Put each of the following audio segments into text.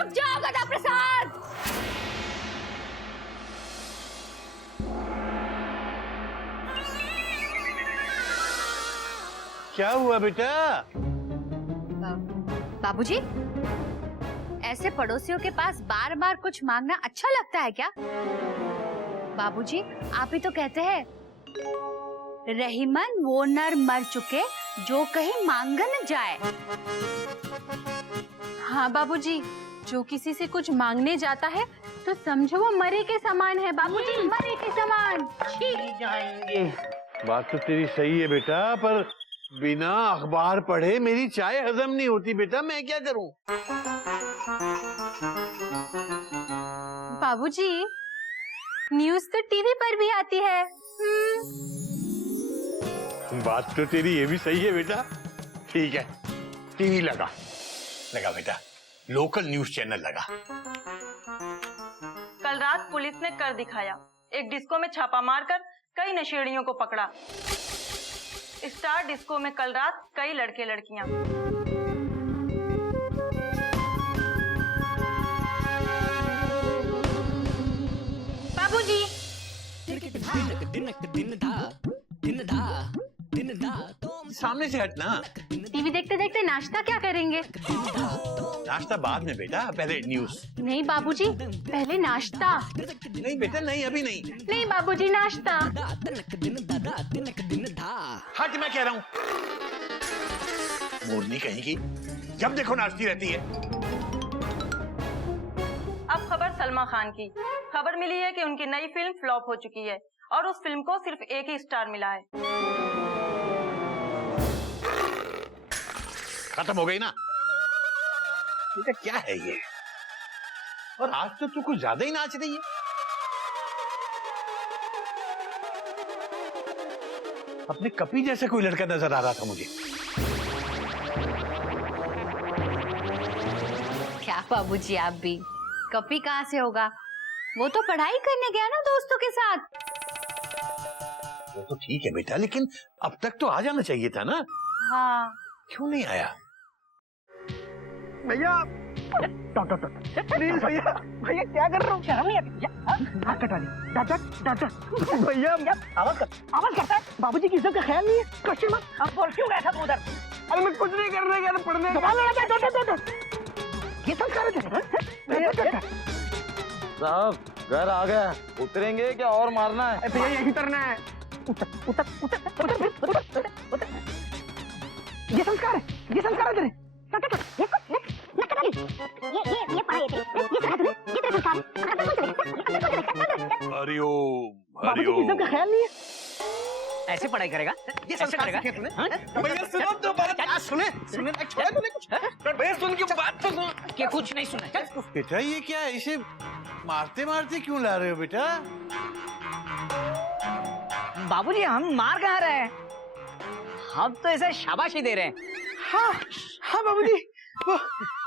रुक जाओ गदा प्रसाद। क्या हुआ बेटा? बाबूजी, ऐसे पड़ोसियों के पास बार बार कुछ मांगना अच्छा लगता है क्या? बाबूजी, आप ही तो कहते हैं रहीमन वो नर मर चुके जो कहीं मांगा न जाए। हाँ बाबूजी, जो किसी से कुछ मांगने जाता है तो समझो वो मरे के समान है बाबूजी, मरे के समान। जाएंगे। बात तो तेरी सही है बेटा, पर बिना अखबार पढ़े मेरी चाय हजम नहीं होती बेटा, मैं क्या करूं? बाबूजी, न्यूज़ तो टीवी पर भी आती है। बात तो तेरी ये भी सही है बेटा। ठीक है, टीवी लगा लगा बेटा, लोकल न्यूज चैनल लगा। कल रात पुलिस ने कर दिखाया, एक डिस्को में छापा मारकर कई नशेड़ियों को पकड़ा। स्टार डिस्को में कल रात कई लड़के लड़कियां। बाबूजी, सामने से हटना। टीवी देखते देखते नाश्ता क्या करेंगे? नाश्ता बाद में बेटा, पहले न्यूज। नहीं बाबूजी, पहले नाश्ता। नहीं बेटा, नहीं अभी नहीं। नहीं बाबूजी, नाश्ता। हट, मैं कह रहा हूँ। मोरनी कहीं की, जब देखो नाचती रहती है। अब खबर सलमा खान की। खबर मिली है कि उनकी नई फिल्म फ्लॉप हो चुकी है और उस फिल्म को सिर्फ एक ही स्टार मिला है। खत्म हो गई ना? बेटा क्या है ये? और आज तो तू कुछ ज्यादा ही नाच रही है। अपने कपी जैसे कोई लड़का नजर आ रहा था मुझे। क्या बाबूजी, आप भी कपी कहाँ से होगा? वो तो पढ़ाई करने गया ना दोस्तों के साथ। वो तो ठीक है बेटा, लेकिन अब तक तो आ जाना चाहिए था ना। हाँ, क्यों नहीं आया? भैया प्लीज भैया, भैया क्या कर रहे हो? शर्म नहीं आती भैया? हाथ कटा ली। डॉक्टर भैया आवाज करता है। बाबूजी की इज्जत का ख्याल नहीं है। क्वेश्चन मत। अब बोल क्यों गया था तू उधर? अरे मैं कुछ नहीं करने गया था, पढ़ने गया। ये सब कर रहे थे। साहब घर आ गया, उतरेंगे क्या और मारना है? भैया यही करना है। उतर। ये संस्कार है तेरे। हरिओम बाबूजी की इज्जत का ख्याल नहीं है। ऐसे पढ़ाई करेगा? ये ऐसे संस्कार करेगा? सीखे तूने? भैया सुनो तो बात। सुने छोड़ा तूने कुछ? भैया सुन की बात तो सुन। कि कुछ नहीं सुना? चल। बेटा ये क्या है? इसे मारते मारते क्यों ला रहे हो बेटा? बाबूजी हम मार कहाँ रहे हैं, हम तो ऐसे शाबाशी दे रहे हैं। हाँ बाबूजी, वो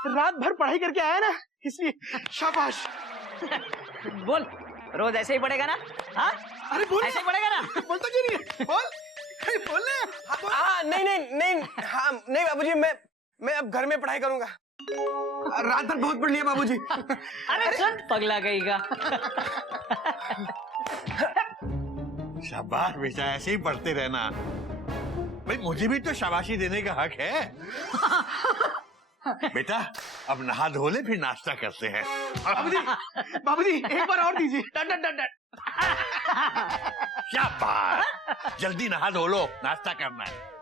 रात भर पढ़ाई करके आया ना, इसलिए शाबाश। बोल, रोज ऐसे ही पढ़ेगा ना? हाँ अरे बोल, ऐसे ही पढ़ेगा ना? बोल तो क्यों नहीं है? बोल ले। हाँ नहीं हाँ नहीं बाबूजी, मैं अब घर में पढ़ाई करूंगा। रात भर बहुत पढ़ लिया बाबूजी। अरे सुन पगला गईगा। शाबाश बेटा, ऐसे ही पढ़ते रहना। भाई मुझे भी तो शाबाशी देने का हक है। बेटा अब नहा धो ले, फिर नाश्ता करते हैं। बाबूजी एक बार और दीजिए। शाबाश, जल्दी नहा धो लो, नाश्ता करना है।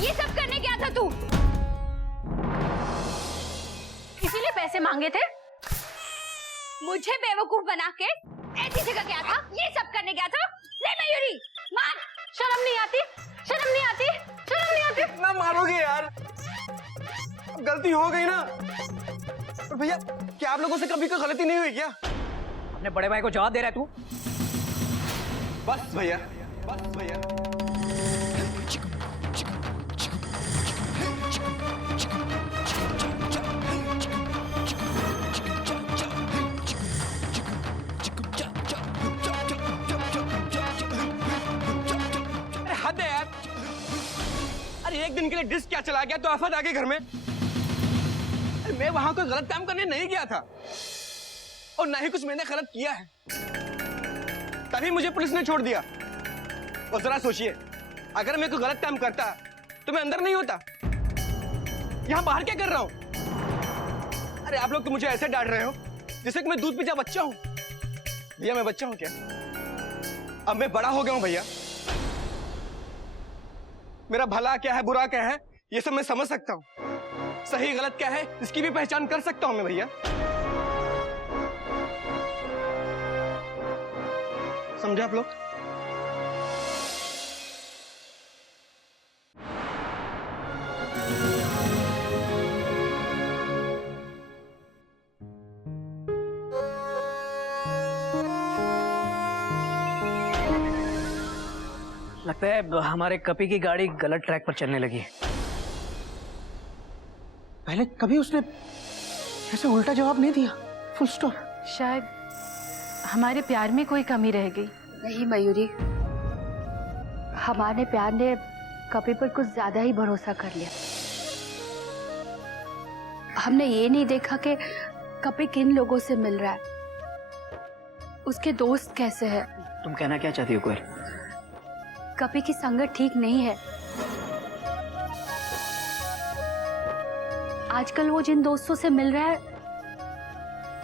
ये सब करने के था तू? इसीलिए पैसे मांगे थे? मुझे बेवकूफ बना के ऐसी जगह गया था, ये सब करने गया था? ले मयूरी, मार। शर्म नहीं आती? शर्म नहीं आती? शर्म नहीं आती? कितना मारोगे यार? अब गलती हो गई ना। और भैया, क्या आप लोगों से कभी कोई गलती नहीं हुई क्या? अपने बड़े भाई को जवाब दे रहा है तू? बस भैया, बस भैया। अरे हद है यार। अरे एक दिन के लिए डिस्क क्या चला गया तो आफत आ गई घर में। अरे मैं वहां कोई गलत काम करने नहीं गया था और ना ही कुछ मैंने गलत किया है, तभी मुझे पुलिस ने छोड़ दिया। और जरा सोचिए, अगर मैं कोई गलत काम करता तो मैं अंदर नहीं होता, यहां बाहर क्या कर रहा हूं? अरे आप लोग तो मुझे ऐसे डांट रहे हो जैसे कि मैं दूध पीता बच्चा हूं। भैया मैं बच्चा हूं क्या? अब मैं बड़ा हो गया हूं भैया। मेरा भला क्या है, बुरा क्या है, ये सब मैं समझ सकता हूं। सही गलत क्या है इसकी भी पहचान कर सकता हूं मैं भैया। समझे आप लोग? लगता है हमारे कपी की गाड़ी गलत ट्रैक पर चलने लगी। पहले कभी उसने ऐसे उल्टा जवाब नहीं दिया। Full stop. शायद हमारे प्यार में कोई कमी रह गई। नहीं मयूरी, हमारे प्यार ने कपी पर कुछ ज्यादा ही भरोसा कर लिया। हमने ये नहीं देखा कि कपी किन लोगों से मिल रहा है, उसके दोस्त कैसे हैं। तुम कहना क्या चाहती हो कोयल? कपी की संगत ठीक नहीं है। आजकल वो जिन दोस्तों से मिल रहा है,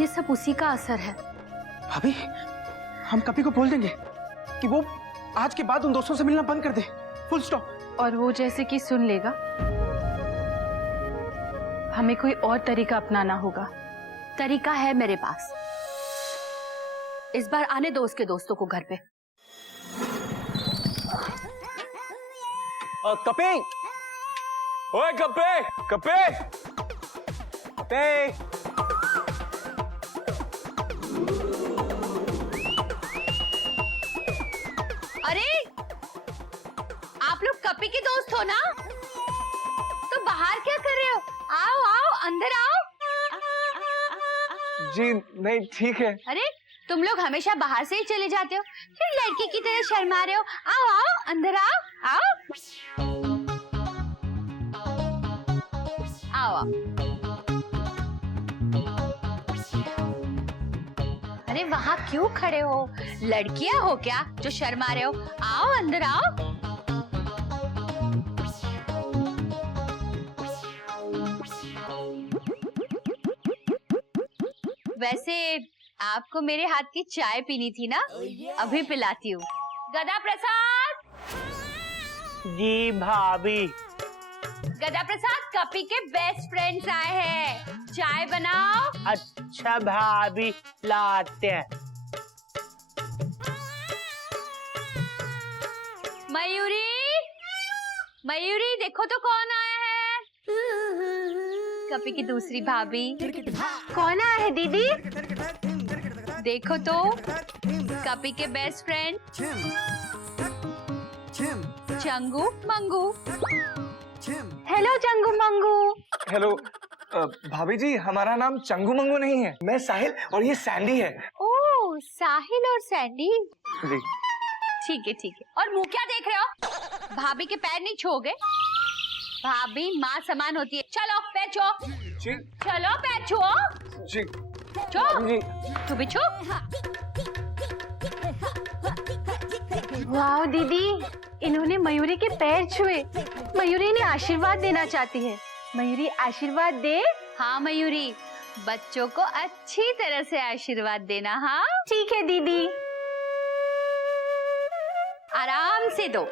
ये सब उसी का असर है। भाभी, हम कपी को बोल देंगे कि वो आज के बाद उन दोस्तों से मिलना बंद कर दे। Full stop. और वो जैसे कि सुन लेगा, हमें कोई और तरीका अपनाना होगा। तरीका है मेरे पास। इस बार आने दो उसके दोस्तों को घर पे। कपे, ओए कपे, कपे, कपे। अरे आप लोग कपी के दोस्त हो ना? तो बाहर क्या कर रहे हो? आओ आओ, अंदर आओ। जी नहीं, ठीक है। अरे तुम लोग हमेशा बाहर से ही चले जाते हो, फिर लड़की की तरह शर्मा रहे हो। आओ आओ, अंदर आओ आओ आओ आओ। अरे वहां क्यों खड़े हो? लड़कियां हो क्या जो शर्मा रहे हो? आओ अंदर आओ। वैसे आपको मेरे हाथ की चाय पीनी थी ना? अभी पिलाती हूँ। गदा प्रसाद। जी भाभी। गदा प्रसाद, कपी के बेस्ट फ्रेंड्स आए हैं, चाय बनाओ। अच्छा भाभी, लाते हैं। मयूरी, मयूरी देखो तो कौन आया है। कपी की दूसरी भाभी। कौन आया है दीदी? देखो तो, कपी के best friend Changu Mangu. Hello Changu Mangu. Hello भाभी जी, हमारा नाम चंगू मंगू नहीं है। मैं साहिल और ये सैंडी है। ओह, साहिल और सैंडी। जी ठीक है ठीक है। और मुंह क्या देख रहे हो? भाभी के पैर नहीं छूओगे? भाभी माँ समान होती है। चलो पैर छुओ। जी चलो पैर छुओ। जी छो। जी। तू भी छो। वाह दीदी, इन्होंने मयूरी के पैर छुए। मयूरी ने आशीर्वाद देना चाहती है। मयूरी आशीर्वाद दे। हाँ मयूरी, बच्चों को अच्छी तरह से आशीर्वाद देना। हाँ ठीक है दीदी। आराम से दो।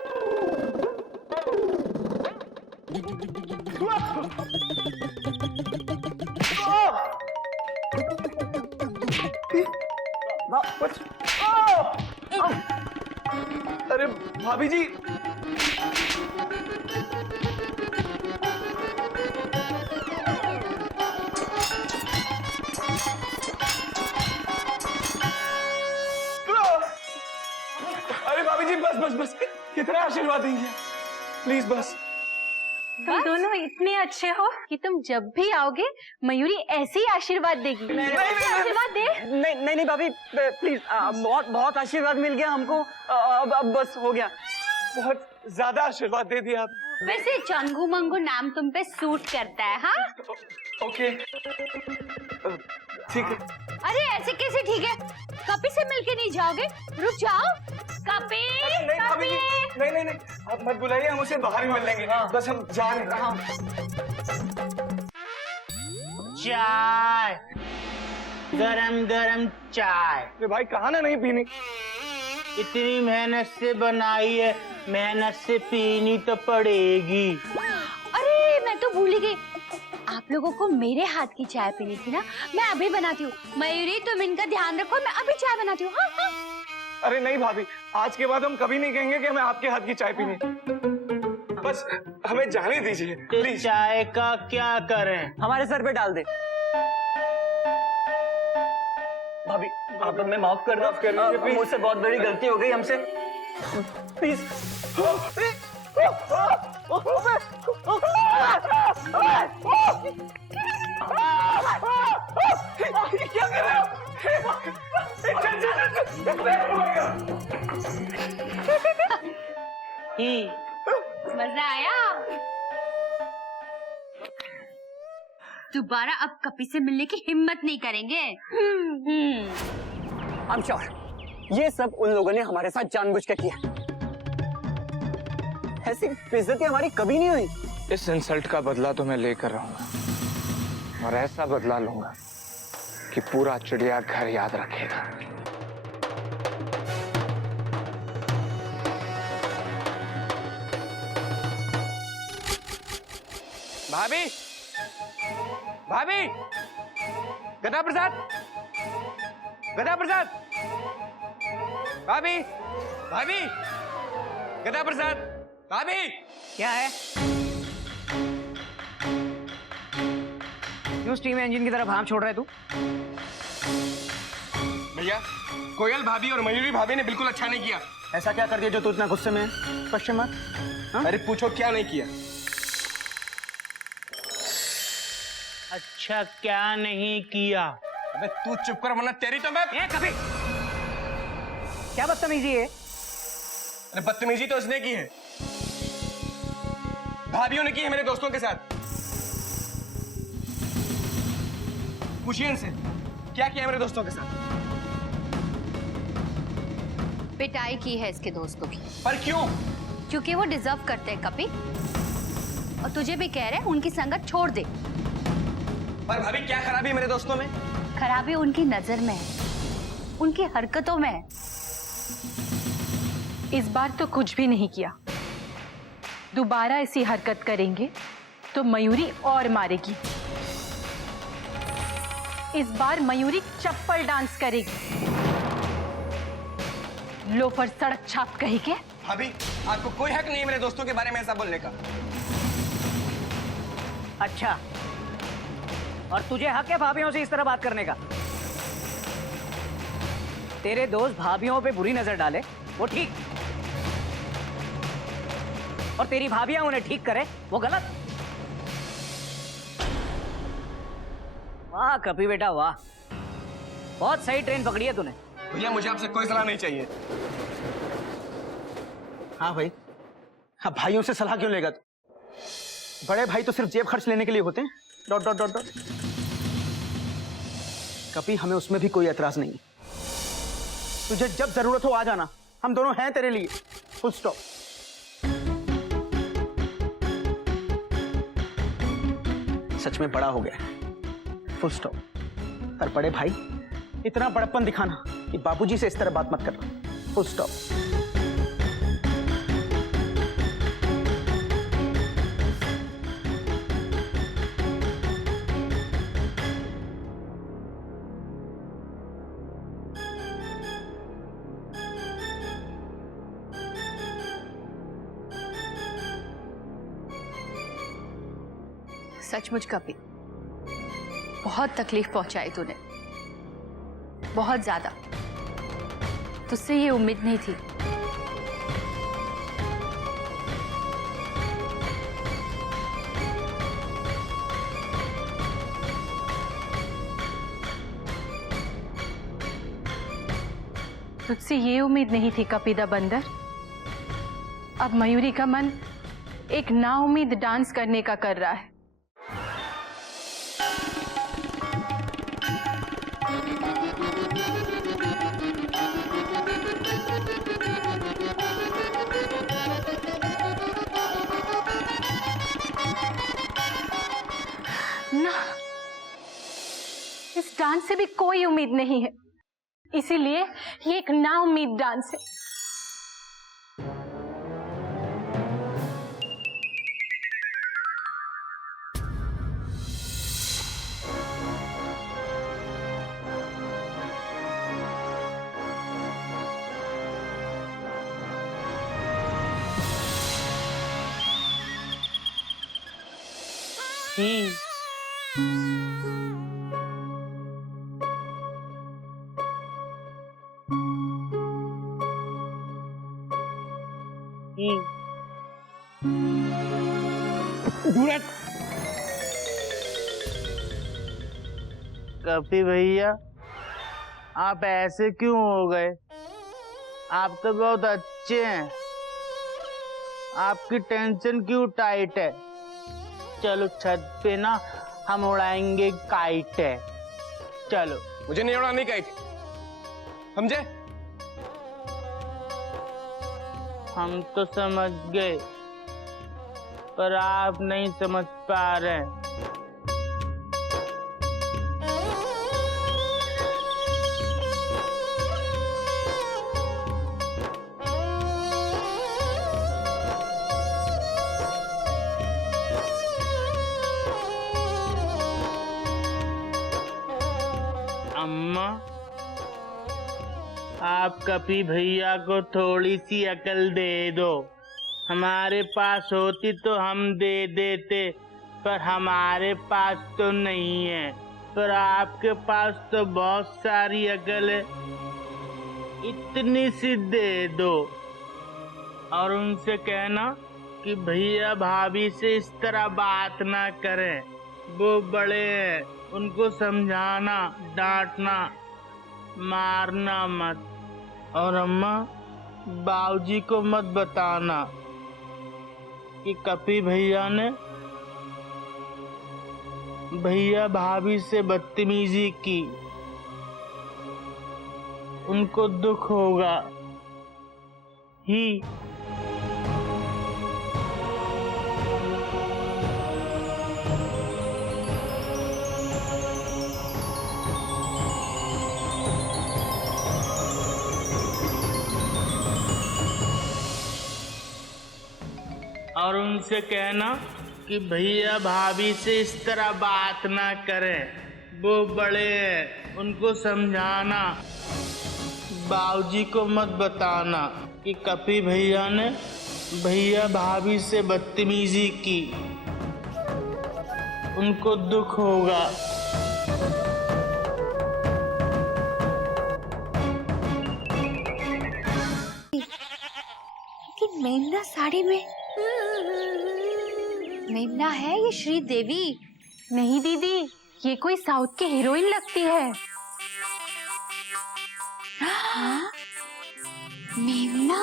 अरे भाभी जी, अरे भाभी जी, बस बस बस, कितना आशीर्वाद देंगे प्लीज, बस। तुम दोनों इतने अच्छे हो कि तुम जब भी आओगे मयूरी ऐसे ही आशीर्वाद देगी। आशीर्वाद दे। नहीं नहीं भाभी, प्लीज, बहुत बहुत आशीर्वाद मिल गया हमको, अब बस हो गया। बहुत ज्यादा आशीर्वाद दे दिया आप। वैसे चंगू मंगू नाम तुम पे सूट करता है। हाँ ओके, ठीक है। अरे ऐसे कैसे ठीक है? कपी से मिलके नहीं जाओगे? रुक जाओ। कपी, नहीं भाभी जी, नहीं नहीं नहीं, आप मत बुलाइए, हम उसे बाहर ही मिल लेंगे। बस हम जा रहे हैं। चाय, गरम गरम चाय। अरे भाई, कहा ना नहीं पीनी। इतनी मेहनत से बनाई है, मेहनत से पीनी तो पड़ेगी। अरे मैं तो भूल ही गई, आप लोगों को मेरे हाथ की चाय पीनी थी ना। मैं अभी बनाती हूँ। मयूरी तुम इनका ध्यान रखो, मैं अभी चाय बनाती हूँ। हाँ हाँ। अरे नहीं भाभी, आज के बाद हम कभी नहीं कहेंगे कि हमें आपके हाथ की चाय पीनी। बस हमें जाने दीजिए प्लीज। चाय का क्या करें? हमारे सर पे डाल दे। भाभी, आप हमें माफ कर दो, मुझसे बहुत बड़ी गलती हो गई हमसे, प्लीज। क्या कर रहे हो? मजा आया? दोबारा अब कपी से मिलने की हिम्मत नहीं करेंगे। I'm sure, ये सब उन लोगों ने हमारे साथ जानबूझ के किया। ऐसी बेइज्जती हमारी कभी नहीं हुई। इस इंसल्ट का बदला तो मैं लेकर रहूंगा, और ऐसा बदला लूंगा कि पूरा चिड़ियाघर याद रखेगा। भाभी, भाभी, गदा प्रसाद, गदा प्रसाद, भाभी, भाभी, गदा प्रसाद, भाभी। क्या है? क्यों स्टीम इंजन की तरफ हाथ छोड़ रहा है तू? भैया, कोयल भाभी और मयूरी भाभी ने बिल्कुल अच्छा नहीं किया। ऐसा क्या कर दिया जो तू इतना गुस्से में है? Question mark. अरे पूछो क्या नहीं किया। अच्छा, क्या नहीं किया? अबे तू चुप कर, वरना तेरी तो मैं। कभी क्या बदतमीजी है? अरे बदतमीजी तो इसने की है, भाभीियों ने की है मेरे दोस्तों के साथ। पूछिए इनसे क्या किया है मेरे दोस्तों के साथ। पिटाई की है इसके दोस्तों की। पर क्यों? क्योंकि वो डिजर्व करते हैं कपी, और तुझे भी कह रहे हैं उनकी संगत छोड़ दे। पर भाभी, क्या खराबी है मेरे दोस्तों में? खराबी उनकी नजर में है, उनकी हरकतों में है। इस बार तो कुछ भी नहीं किया, दोबारा ऐसी हरकत करेंगे तो मयूरी और मारेगी। इस बार मयूरी चप्पल डांस करेगी, लोफर सड़क छाप कही के। भाभी, आपको कोई हक नहीं है मेरे दोस्तों के बारे में ऐसा बोलने का। अच्छा, और तुझे हक है भाभीियों से इस तरह बात करने का? तेरे दोस्त भाभीियों पे बुरी नजर डाले वो ठीक, और तेरी भाभियां उन्हें ठीक करे वो गलत। वाह कपी बेटा वाह, बहुत सही ट्रेन पकड़ी है तूने। भैया, मुझे आपसे कोई सलाह नहीं चाहिए। हाँ भाई, हाँ, भाइयों से सलाह क्यों लेगा तू? बड़े भाई तो सिर्फ जेब खर्च लेने के लिए होते हैं। Dot dot dot dot. कभी हमें उसमें भी कोई एतराज नहीं। तुझे जब जरूरत हो आ जाना, हम दोनों हैं तेरे लिए। Full stop. सच में बड़ा हो गया, फुल स्टॉप। पर बड़े भाई, इतना बड़प्पन दिखाना कि बाबूजी से इस तरह बात मत करना। Full stop. सचमुच कपी, बहुत तकलीफ पहुंचाई तूने, बहुत ज्यादा। तुझसे ये उम्मीद नहीं थी। तुझसे ये उम्मीद नहीं थी कपीदा बंदर। अब मयूरी का मन एक नाउम्मीद डांस करने का कर रहा है। ना, इस डांस से भी कोई उम्मीद नहीं है, इसीलिए ये एक नाउम्मीद डांस है। कपी भैया, आप ऐसे क्यों हो गए? आप तो बहुत अच्छे हैं, आपकी टेंशन क्यों टाइट है? चलो छत पे ना हम उड़ाएंगे काइट है, चलो। मुझे नहीं उड़ानी काइट, समझे? हम तो समझ गए, पर आप नहीं समझ पा रहे। अम्मा, आप कपी भैया को थोड़ी सी अकल दे दो। हमारे पास होती तो हम दे देते, पर हमारे पास तो नहीं है। पर आपके पास तो बहुत सारी अकल है, इतनी सी दे दो। और उनसे कहना कि भैया भाभी से इस तरह बात ना करें, वो बड़े हैं, उनको समझाना, डांटना, मारना मत। और अम्मा, बाबूजी को मत बताना कि कपी भैया ने भैया भाभी से बदतमीजी की, उनको दुख होगा ही। और उनसे कहना कि भैया भाभी से इस तरह बात ना करें, वो बड़े हैं, उनको समझाना। बाबूजी को मत बताना कि कपी भैया ने भैया भाभी से बदतमीजी की, उनको दुख होगा। लेकिन मेमना साड़ी में, मेमना है ये श्रीदेवी? नहीं दीदी, ये कोई साउथ की हीरोइन लगती है। मेमना,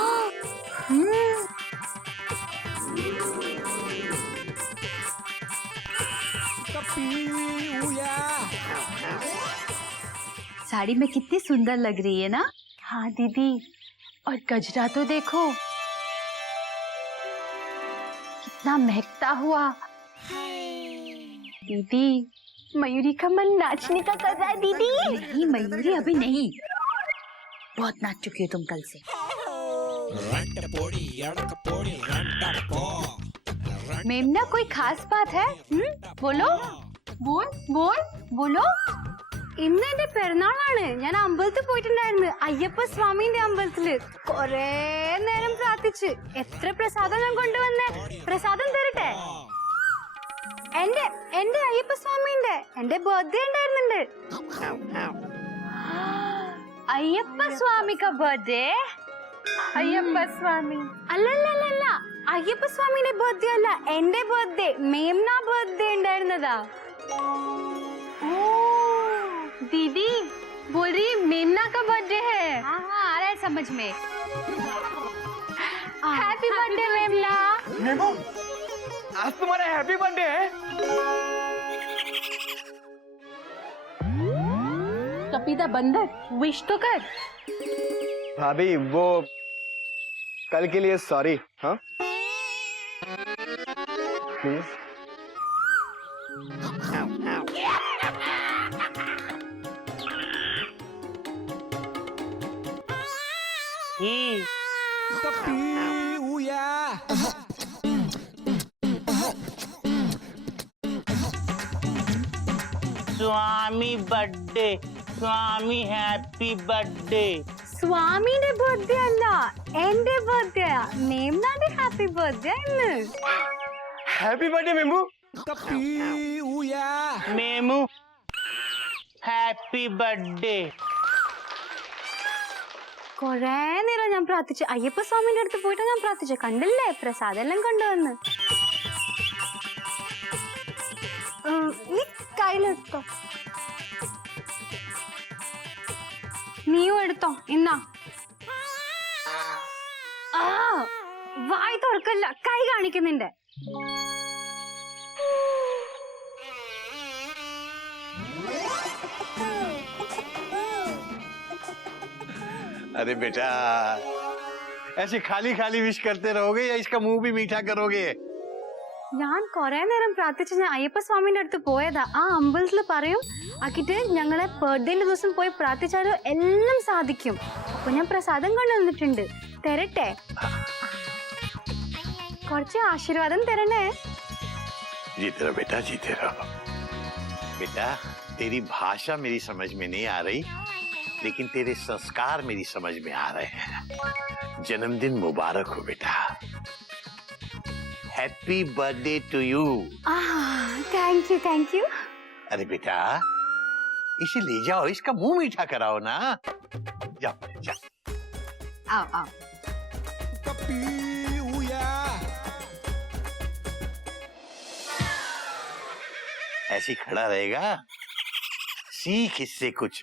साड़ी में कितनी सुंदर लग रही है ना? हाँ दीदी, और गजरा तो देखो कितना महकता हुआ। दीदी, मयूरी का मन नाचने का कर रहा है दीदी। नहीं मयूरी, अभी नहीं, बहुत नाच चुकी हो तुम कल से। मेमना, कोई खास बात है? बोलो, बोल बोल बोलो। ഇന്ന് എന്റെ പെരുന്നാളാണ്. ഞാൻ അമ്പലത്തിൽ പോയിട്ടുണ്ടായിരുന്നു, അയ്യപ്പ സ്വാമിന്റെ അമ്പലത്തില്. കൊറേ നേരം പ്രാർത്ഥിച്ച്. എത്ര പ്രസാദം ഞാൻ കൊണ്ടുവന്നേ. പ്രസാദം തരട്ടെ? എന്റെ അയ്യപ്പ സ്വാമിന്റെ എന്റെ ബർത്ത്ഡേ ഉണ്ടായിരുന്നുണ്ട്. അയ്യപ്പ സ്വാമിക്ക ബർത്ത്ഡേ? अय्यप्पा स्वामी അല്ല അയ്യപ്പ സ്വാമിയുടെ ബർത്ത്ഡേ അല്ല, എന്റെ ബർത്ത്ഡേ, മേംന ബർത്ത്ഡേ ഉണ്ടായിരുന്നതാ. दीदी बोल रही मेमना का बर्थडे है। हाँ आ रहा है समझ में. हैप्पी बर्थडे मेमना. मेमू, आज तुम्हारा हैप्पी बर्थडे है। कपीदा बंदर विश तो कर। भाभी वो कल के लिए सॉरी। हाँ please. Swami birthday, Swami happy birthday. സ്വാമിയുടെ ബർത്ത്ഡേ അല്ല, എന്റെ ബർത്ത്ഡേ. മേംനാന്റെ ഹാപ്പി ബർത്ത്ഡേ ഇന്ന്. Happy birthday MEMU. MEMU happy birthday. കൊറേ നേരം ഞാൻ പ്രാർത്ഥിച്ചു. അയ്യപ്പ സ്വാമിന്റെ അടുത്ത് പോയിട്ട് ഞാൻ പ്രാർത്ഥിച്ചു. കണ്ടില്ലേ, പ്രസാദം എല്ലാം കൊണ്ടുവന്ന്. നീ കയ്യിലെടുത്തോ, നീയും എടുത്തോ. ഇന്നാ ആ വായി തുറക്കല്ല, കൈ കാണിക്കുന്നുണ്ട്. अरे बेटा, ऐसे खाली खाली विश करते रहोगे या इसका मुंह भी मीठा करोगे? ഞാൻ കൊറേ നേരം പ്രാർത്ഥിച്ച് ഞാൻ അയ്യപ്പ സ്വാമിന്റെ അടുത്ത് പോയതാ. ആ അമ്പലത്തിൽ പറയും ആക്കിട്ട് ഞങ്ങളെ ബർത്ത്ഡേന്റെ ദിവസം പോയി പ്രാർത്ഥിച്ചാലോ എല്ലാം സാധിക്കും. അപ്പൊ ഞാൻ പ്രസാദം കൊണ്ടുവന്നിട്ടുണ്ട്, തരട്ടെ? കുറച്ച് ആശീർവാദം തരണേ. जीते रहो बेटा, जीते रहो। बेटा, तेरी भाषा मेरी समझ में नहीं आ रही, लेकिन तेरे संस्कार मेरी समझ में आ रहे हैं। जन्मदिन मुबारक हो बेटा। Happy birthday to you. Thank you. अरे बेटा, इसे ले जाओ, इसका मुंह मीठा कराओ ना। जाओ जाओ। आओ. ऐसे खड़ा रहेगा, सीख इससे कुछ।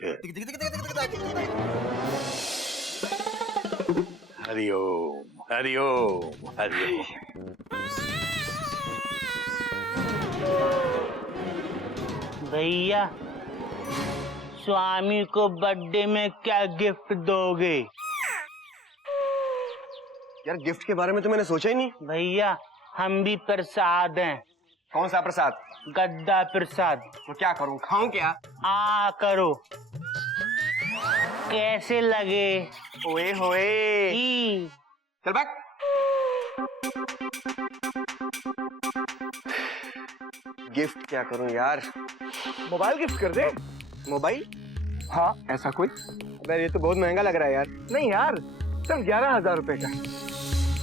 हरिओम हरिओम हरिओम। भैया, स्वामी को बर्थडे में क्या गिफ्ट दोगे? यार गिफ्ट के बारे में तो मैंने सोचा ही नहीं। भैया, हम भी प्रसाद हैं। कौन सा प्रसाद? गद्दा प्रसाद। तो क्या करूं, खाऊं क्या? करो। कैसे लगे? ओए होए। चल बैक। गिफ्ट क्या करूं यार? मोबाइल गिफ्ट कर दे। मोबाइल? हाँ ऐसा कोई? अरे ये तो बहुत महंगा लग रहा है यार। नहीं यार, सिर्फ 11,000 रुपए का।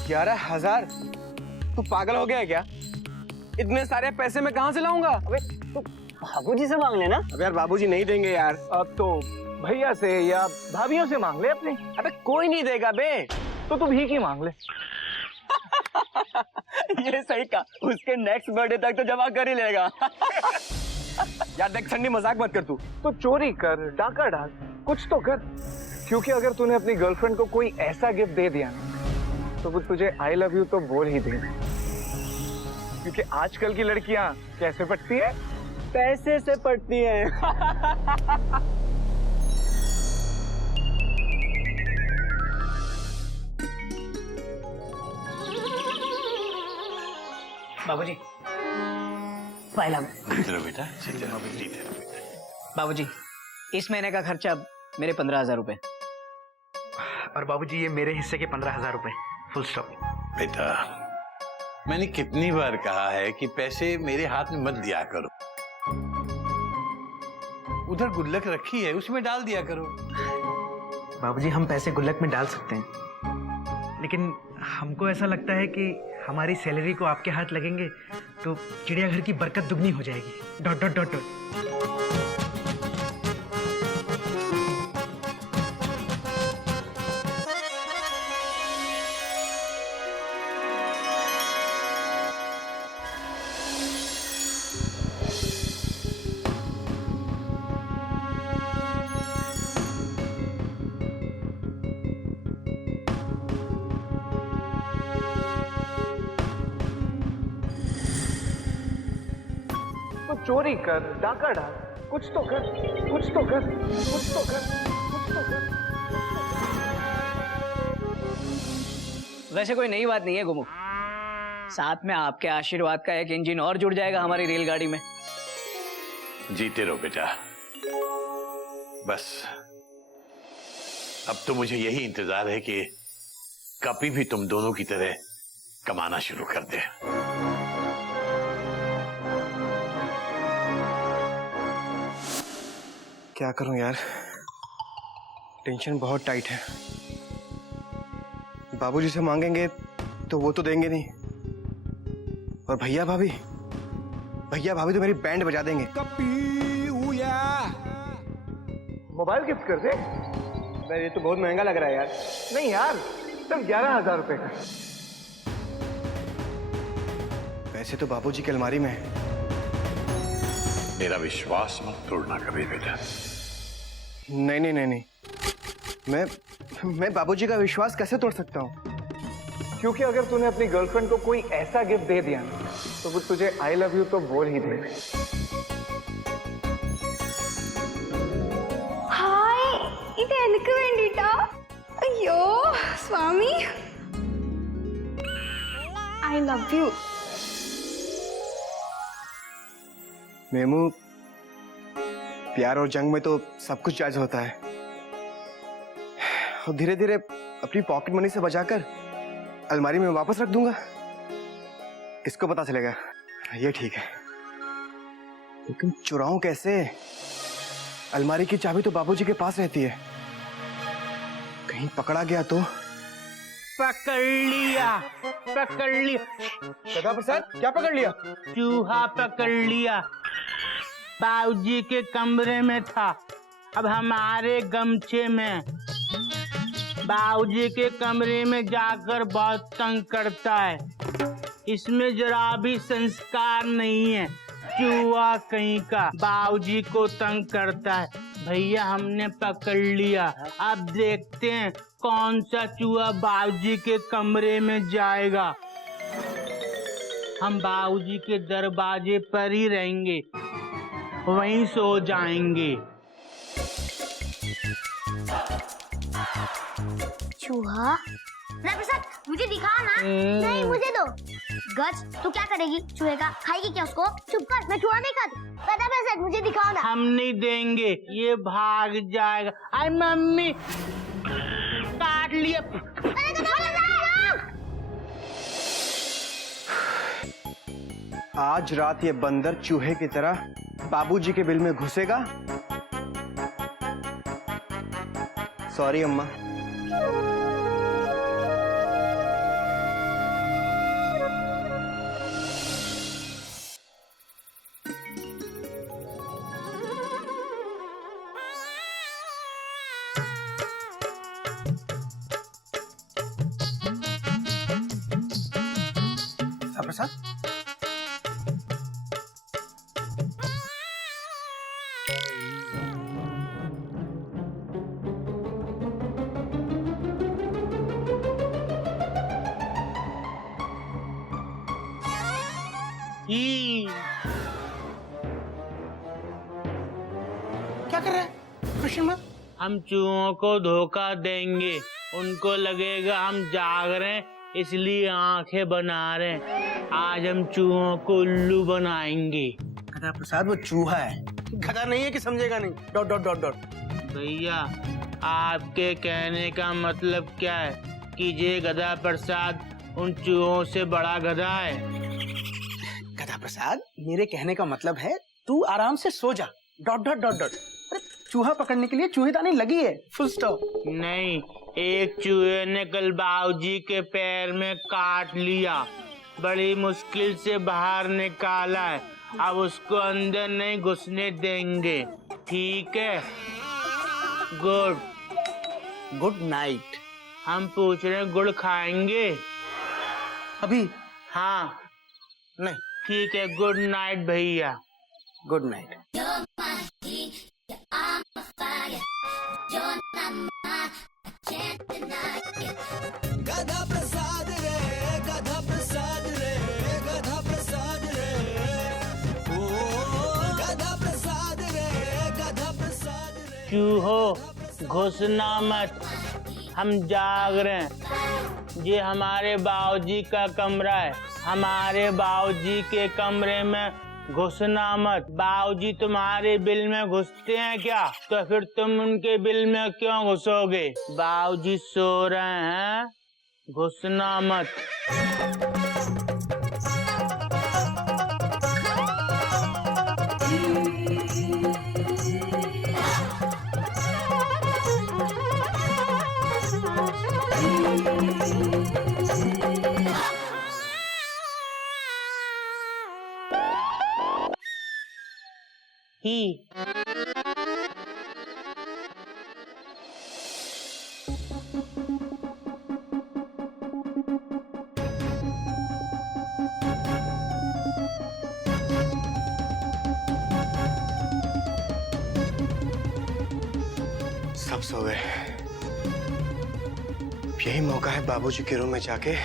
11,000? तू पागल हो गया है क्या? इतने सारे पैसे मैं कहाँ से लाऊंगा? अबे तो बाबूजी से मांग लेना। अबे यार बाबूजी नहीं देंगे यार। अब तो भैया से या भाभीियों से मांग ले अपने। अबे कोई नहीं देगा बे। तो तू भीख ही मांग ले। ये सही का, उसके नेक्स्ट बर्थडे तक तो जमा कर ही लेगा। यार देख ठंडी, मजाक मत कर तू। तो चोरी कर, डाका डाल, कुछ तो कर। क्योंकि अगर तूने अपनी गर्लफ्रेंड को कोई ऐसा गिफ्ट दे दिया तो वो तुझे आई लव यू तो बोल ही देगी। क्योंकि आजकल की लड़कियां कैसे पटती है? पैसे से पटती है। बाबूजी, पहला चलो बेटा, जीते रहो बेटा। बाबूजी, इस महीने का खर्चा मेरे 15,000 रुपए। और बाबूजी ये मेरे हिस्से के 15,000 रुपए। Full stop. बेटा, मैंने कितनी बार कहा है कि पैसे मेरे हाथ में मत दिया करो। उधर गुल्लक रखी है, उसमें डाल दिया करो। बाबूजी हम पैसे गुल्लक में डाल सकते हैं, लेकिन हमको ऐसा लगता है कि हमारी सैलरी को आपके हाथ लगेंगे तो चिड़ियाघर की बरकत दुगनी हो जाएगी। Dot dot dot dot. तो चोरी कर, डाका डाल, कुछ तो कर, कुछ तो कर, कुछ तो कर, कुछ तो कर। वैसे कोई नई बात नहीं है गुमू, साथ में आपके आशीर्वाद का एक इंजन और जुड़ जाएगा हमारी रेलगाड़ी में। जीते रहो बेटा। बस अब तो मुझे यही इंतजार है कि कभी भी तुम दोनों की तरह कमाना शुरू कर दे। क्या करूं यार, टेंशन बहुत टाइट है। बाबूजी से मांगेंगे तो वो तो देंगे नहीं, और भैया भाभी तो मेरी बैंड बजा देंगे। मोबाइल गिफ्ट कर दे? यार ये तो बहुत महंगा लग रहा है यार। नहीं यार, सिर्फ 11,000 रुपए का। पैसे तो बाबूजी की अलमारी में है। मेरा विश्वास मत तोड़ना कभी बेटा। नहीं नहीं नहीं नहीं, मैं बाबूजी का विश्वास कैसे तोड़ सकता हूँ? क्योंकि अगर तूने अपनी गर्लफ्रेंड को कोई ऐसा गिफ्ट दे दिया तो वो तुझे आई लव यू तो बोल ही दे। ഹായ്, ഇത് എനിക്ക് വേണ്ടിട്ടാ? അയ്യോ സ്വാമി, ഐ ലവ് യു. मेमू, प्यार और जंग में तो सब कुछ जायज होता है, और धीरे धीरे अपनी पॉकेट मनी से बचाकर अलमारी में वापस रख दूंगा। किसको पता चलेगा? ये ठीक है, लेकिन चुराऊं कैसे? अलमारी की चाबी तो बाबूजी के पास रहती है, कहीं पकड़ा गया तो? पकड़ लिया, पकड़ लिया। गदा प्रसाद, क्या पकड़ लिया? चूहा पकड़ लिया। बाबूजी के कमरे में था, अब हमारे गमछे में। बाबूजी के कमरे में जाकर बहुत तंग करता है, इसमें जरा भी संस्कार नहीं है। चूहा कहीं का बाबूजी को तंग करता है। भैया हमने पकड़ लिया, अब देखते हैं कौन सा चूहा बाबूजी के कमरे में जाएगा। हम बाबूजी के दरवाजे पर ही रहेंगे, वहीं सो जाएंगे। चूहा? प्रसाद मुझे दिखा ना। नहीं मुझे दो। गज तू क्या करेगी चूहे का? खाएगी क्या उसको? चुप कर, मैं चूहा नहीं खाती। गदा प्रसाद मुझे दिखाओ ना। हम नहीं देंगे, ये भाग जाएगा। आई मम्मी, काट लिया। आज रात ये बंदर चूहे की तरह बाबूजी के बिल में घुसेगा। सॉरी अम्मा। प्रसाद, क्या कर रहा है कृष्ण? हम चूहों को धोखा देंगे, उनको लगेगा हम जाग रहे हैं इसलिए आंखें बना रहे हैं। आज हम चूहों को उल्लू बनाएंगे। गदा प्रसाद वो चूहा है, गधा नहीं है कि समझेगा नहीं। Dot dot dot dot. भैया आपके कहने का मतलब क्या है कि ये गधा प्रसाद उन चूहों से बड़ा गधा है? गदा प्रसाद, मेरे कहने का मतलब है तू आराम से सो जा। Dot dot dot dot. चूहा पकड़ने के लिए चूहेदानी लगी है, फुल स्टॉप। नहीं, एक चूहे ने कल बाबूजी के पैर में काट लिया, बड़ी मुश्किल से बाहर निकाला है, अब उसको अंदर नहीं घुसने देंगे, ठीक है? Good night. हम पूछ रहे हैं गुड़ खाएंगे? अभी? हाँ नहीं। ठीक है, गुड नाइट भैया। Good night. चूहो घुसना मत, हम जाग रहे हैं। ये हमारे बाबूजी का कमरा है, हमारे बाबूजी के कमरे में घुसना मत। बाबूजी तुम्हारे बिल में घुसते हैं क्या? तो फिर तुम उनके बिल में क्यों घुसोगे? बाबूजी सो रहे हैं, घुसना मत। ही सब सो गए। यही मौका है बाबूजी के रूम में जाके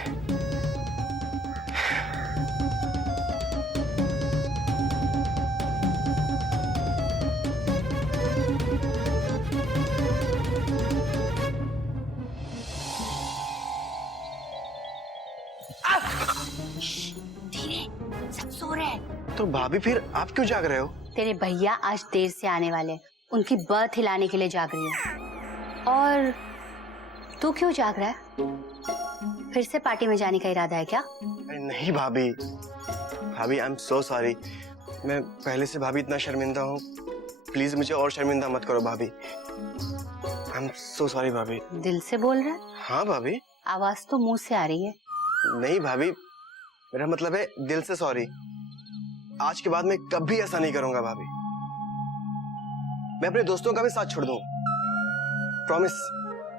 धीरे, सब सो रहे हैं। तो भाभी फिर आप क्यों जाग रहे हो? तेरे भैया आज देर से आने वाले, उनकी बर्थ हिलाने के लिए जाग रही हूँ। और तू क्यों जाग रहा है? फिर से पार्टी में जाने का इरादा है क्या? नहीं भाभी, भाभी आई एम सो सॉरी। मैं पहले से भाभी इतना शर्मिंदा हूँ, प्लीज मुझे और शर्मिंदा मत करो भाभी। आई एम सो सॉरी भाभी। दिल से बोल रहा है? हाँ भाभी। आवाज तो मुंह से आ रही है। नहीं भाभी, मेरा मतलब है दिल से सॉरी। आज के बाद मैं कभी ऐसा नहीं करूंगा भाभी। मैं अपने दोस्तों का भी साथ छोड़ दूं, प्रॉमिस।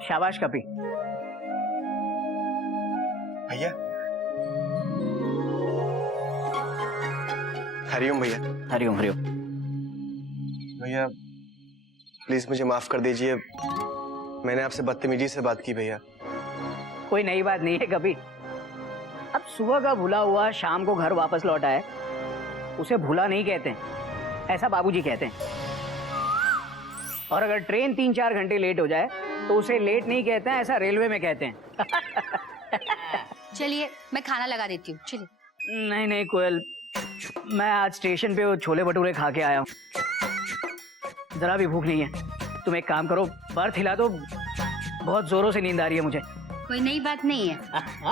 शाबाश कपी। भैया, हरिओम भैया। हरिओम हरिओम। भैया प्लीज मुझे माफ कर दीजिए, मैंने आपसे बदतमीजी से बात की भैया। कोई नई बात नहीं है कभी। अब सुबह का भूला हुआ शाम को घर वापस लौटा है, उसे भूला नहीं कहते हैं, ऐसा बाबूजी कहते हैं। और अगर ट्रेन 3-4 घंटे लेट हो जाए तो उसे लेट नहीं कहते हैं, ऐसा रेलवे में कहते हैं। चलिए मैं खाना लगा देती हूँ, चलिए। नहीं नहीं कोयल, मैं आज स्टेशन पे वो छोले भटूरे खा के आया हूँ, जरा भी भूख नहीं है। तुम एक काम करो, बर्थ हिला दो, बहुत जोरों से नींद आ रही है मुझे। कोई नई बात नहीं है,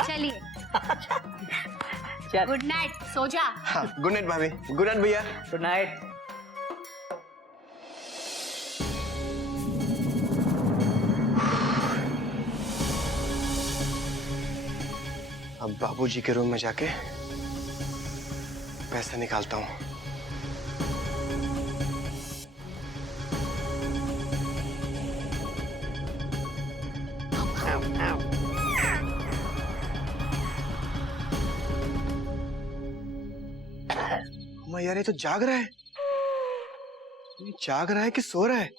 चलिए। गुड नाइट, सो जा। हाँ, गुड नाइट भाभी। गुड नाइट भैया। Good night. अब बाबूजी के रूम में जाके पैसा निकालता हूँ। यार ये तो जाग रहा है। ये जाग रहा है कि सो रहा है?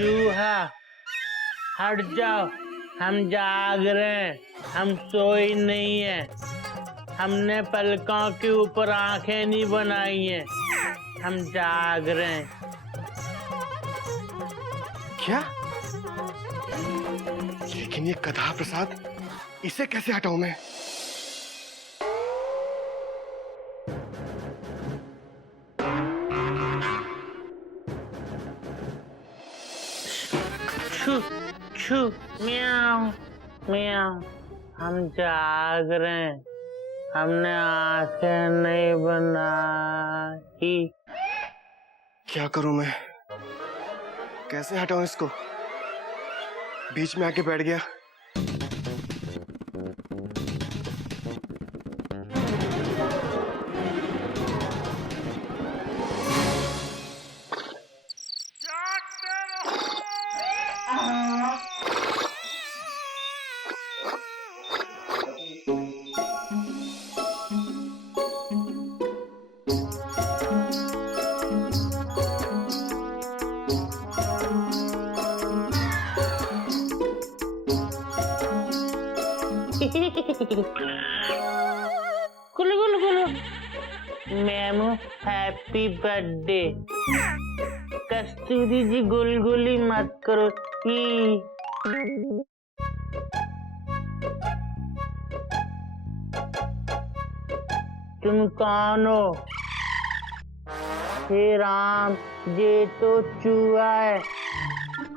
चूहा हट जाओ, हम जाग रहे हैं, हम सोए नहीं है। हमने पलकों के ऊपर आंखें नहीं बनाई हैं। हम जाग रहे हैं। क्या? लेकिन ये कथा प्रसाद, इसे कैसे हटाऊं मैं? छू छू म्याऊ म्याऊ, हम जाग रहे हैं, हमने आंखें नहीं बनाई। क्या करूं मैं? कैसे हटाऊं इसको? बीच में आके बैठ गया। गुलु गुलु गुलु, मैमू हैप्पी बर्थडे। कस्तूरी जी गुलगुली मत करो। तुम कौन हो? हे राम, ये तो चूहा है।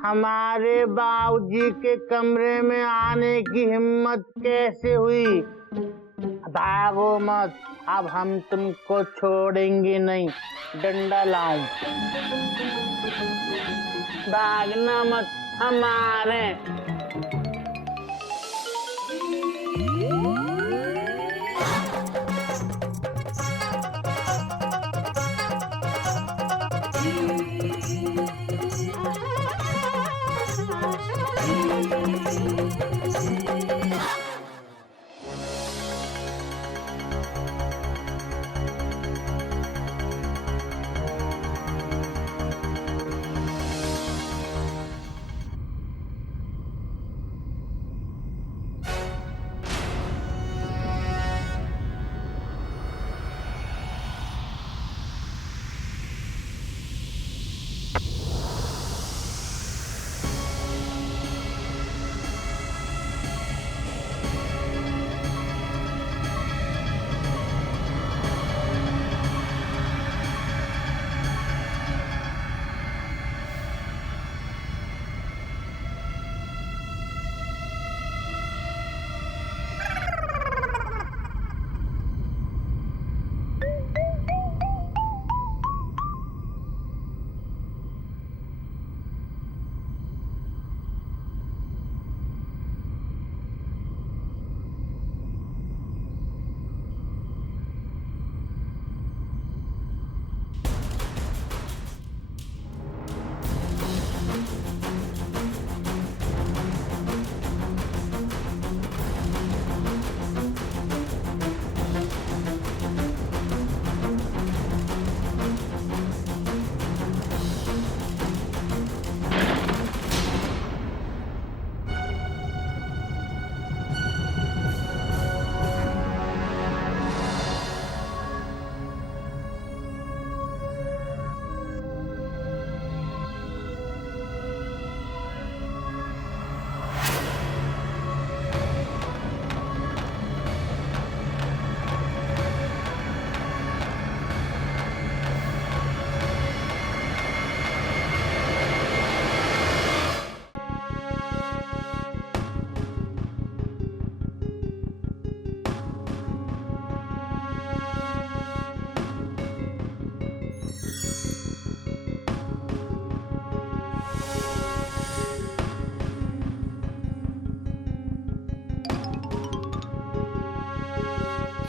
हमारे बाबूजी के कमरे में आने की हिम्मत कैसे हुई? भागो मत, अब हम तुमको छोड़ेंगे नहीं। डंडा लाऊं? भागना मत, हम आ रहे हैं।